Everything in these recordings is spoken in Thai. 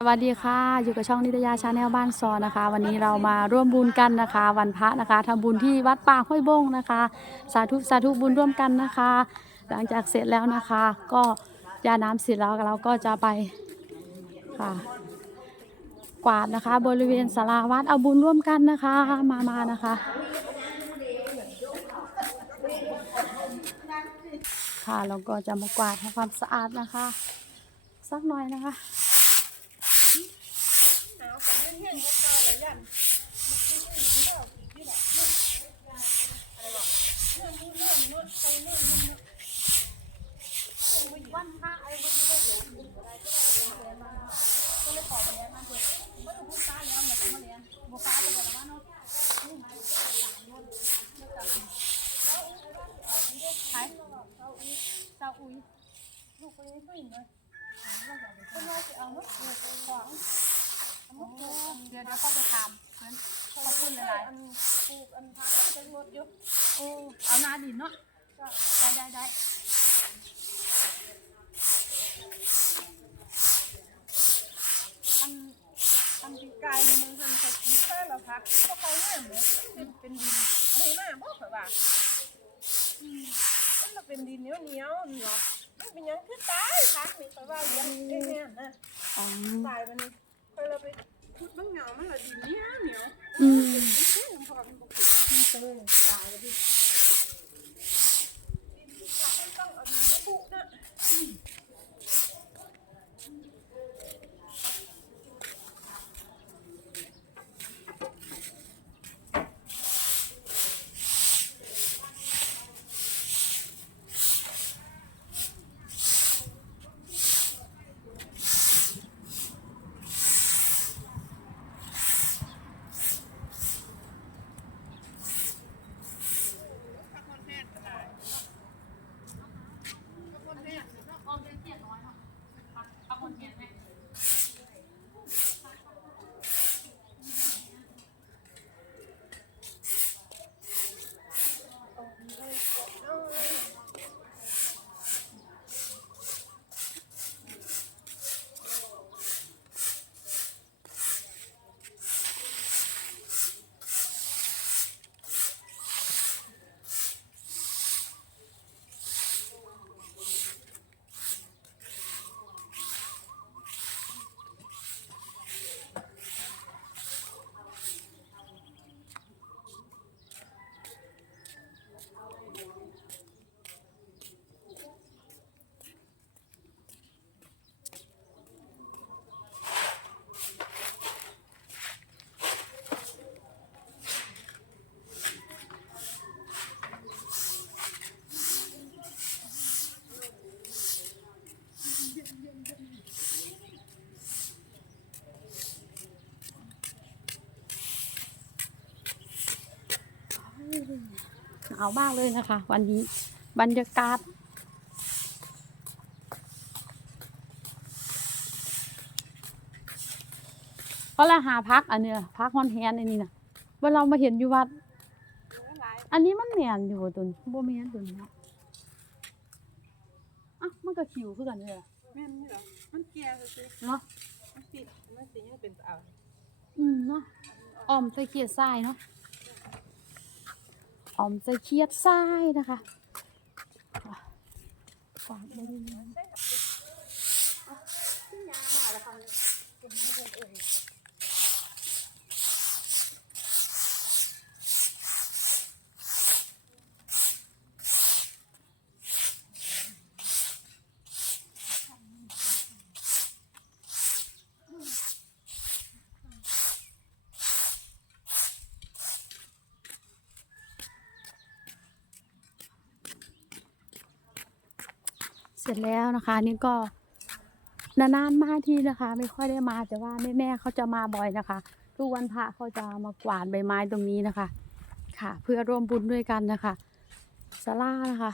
สวัสดีค่ะ อยู่กับช่องนิตยาชาแนลบ้านซอนนะคะ วันนี้เรามาร่วมบุญกันนะคะ วันพระนะคะทำบุญที่วัดป่าห้วยบงนะคะ สาธุสาธุบุญร่วมกันนะคะ หลังจากเสร็จแล้วนะคะ ก็ยาน้ำเสร็จแล้วเราก็จะไปค่ะ กวาดนะคะ บริเวณศาลาวัดเอาบุญร่วมกันนะคะมามานะคะค่ะเราก็จะมากวาดทำความสะอาดนะคะ สักหน่อยนะคะ เจ้าอุ้ยลูกไปไม่ตื่นเลยคนว่าจะเอานกปูขวางเอานกปูเดี๋ยวเดี๋ยวเขาไปถามเพื่อนขอบคุณหลายอันปลูกอันพักเป็นหมดอยู่โอ้เอาหน้าดินเนาะได้ได้ได้อันอันปีกายในมือทำใส่ปีแค่ละพักก็เขาแน่เลยเป็นเป็นดินอันนี้มาบ่เผยว่า มันมาเป็นดินเหนียวเหนียวๆนี่เหรอมันเป็นหยังคือตายพักนี่เพราะว่าเลี้ยงเองเนี่ยนะอ๋อ ตายมันนี่เคยเราไปพุดบางเหงามันละดินเหนียวเหนียว อืม ไม่ใช่ยังพอมันบอกมันก็เลยตายแล้วดิดินที่ขาดมันต้องเอาดินมาปุนะ หนาวมากเลยนะคะ วันนี้บรรยากาศเพราะเราหาพักอันเนี้ยพักฮอนแฮนอันนี้นะเว่าเรามาเห็นอยู่วัด อันนี้มันแหนนอยู่บ่ตุนบ่แม่นตุนเนาะอะมันก็ขิวคือกันเลยอะแม่นนี่เหรอมันแก่สิเนาะมันติดมันสิยังเป็นเอาอืมเนาะออมใส่เขียดทรายเนาะ ออมจะเคียดทรายนะคะอะฝากไว้ด้วยน เสร็จแล้วนะคะ นี่ก็นานๆมาทีนะคะ ไม่ค่อยได้มาแต่ว่าแม่ๆเขาจะมาบ่อยนะคะ ทุกวันพระเขาจะมากวาดใบไม้ตรงนี้นะคะ ค่ะ เพื่อร่วมบุญด้วยกันนะคะสารานะคะ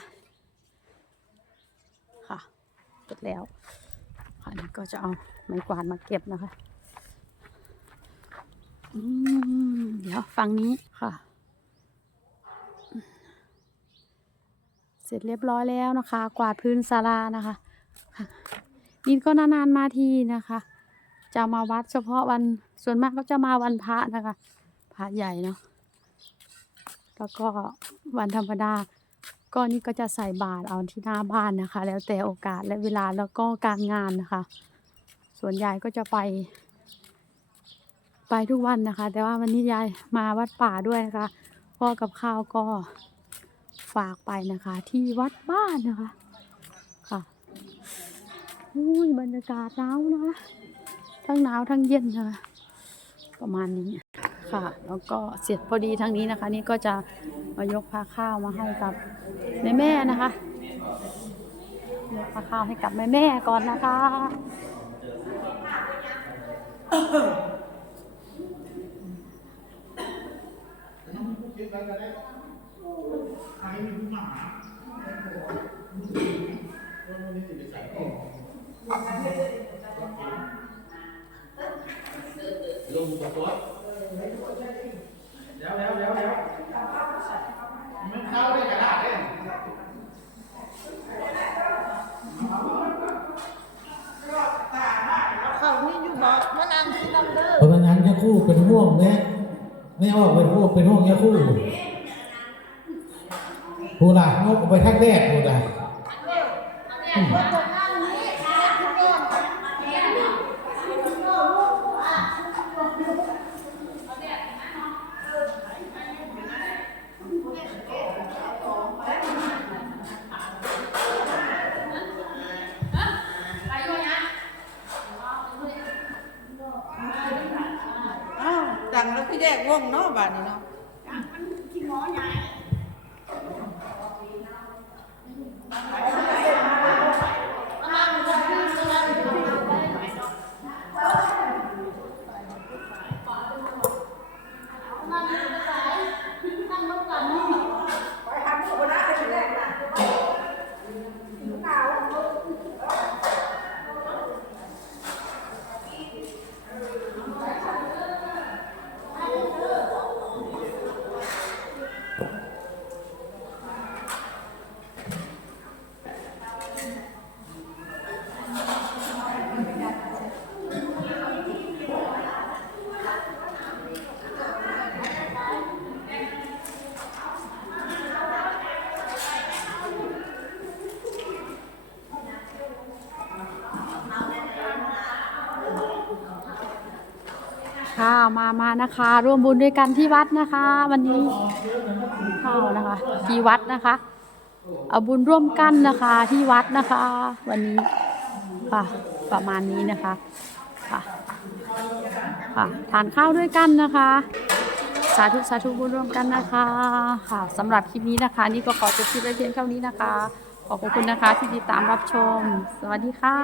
ค่ะเสร็จแล้ว ค่ะนี่ก็จะเอาไม้กวาดมาเก็บนะคะ อืมเดี๋ยวฝั่งนี้ค่ะ เส ร็จเรียบร้อยแล้วนะคะ กวาดพื้นศาลานะคะค่ะดินก็นานๆมาทีนะคะ จะมาวัดเฉพาะวันส่วนมากก็จะมาวันพระนะคะพระใหญ่เนาะแล้วก็วันธรรมดา ก็นี่ก็จะใส่บาตรเอาที่หน้าบ้านนะคะ แล้วแต่โอกาสและเวลาแล้วก็การงานนะคะ ส่วนยายก็จะไป ไปทุกวันนะคะ แต่ว่าวันนี้ยายมาวัดป่าด้วยนะคะพ่อกับข้าวก็ ฝากไปนะคะ ที่วัดบ้านนะคะ ค่ะอุ้ยบรรยากาศหนาวนะคะ ทั้งหนาวทั้งเย็นนะคะ ประมาณนี้ค่ะ แล้วก็เสร็จพอดีทั้งนี้นะคะ นี่ก็จะมายกพาข้าวมาให้กับแม่แม่ๆนะคะยกพาข้าวให้กับแม่แม่ๆก่อนนะคะ ลงกับรถเดี๋ยวเดี๋ยวเดี๋ยวเดี๋ยวมันเข้าได้กระดาษเลยเขานี่อยู่บ่มานั่งที่ลำเด้อเพราะฉะนั้นยาคู่เป็นห่วงแม่ไม่ออกเป็นห่วงเป็นห่วงยาคู่ ผู้ล่ะนกไปทักแรกผู้ล่ะอ้าวดังแล้วพี่แยกวงเนาะบาดนี้เนาะ ค่ะมามานะคะ ร่วมบุญด้วยกันที่วัดนะคะ วันนี้ข้าวนะคะ ที่วัดนะคะเอาบุญร่วมกันนะคะที่วัดนะคะ วันนี้ค่ะประมาณนี้นะคะค่ะค่ะทานข้าวด้วยกันนะคะ สาธุสาธุบุญร่วมกันนะคะค่ะสำหรับคลิปนี้นะคะ นี่ก็ขอจบคลิปไว้เพียงเท่านี้นะคะ ขอบคุณนะคะที่ติดตามรับชม สวัสดีค่ะ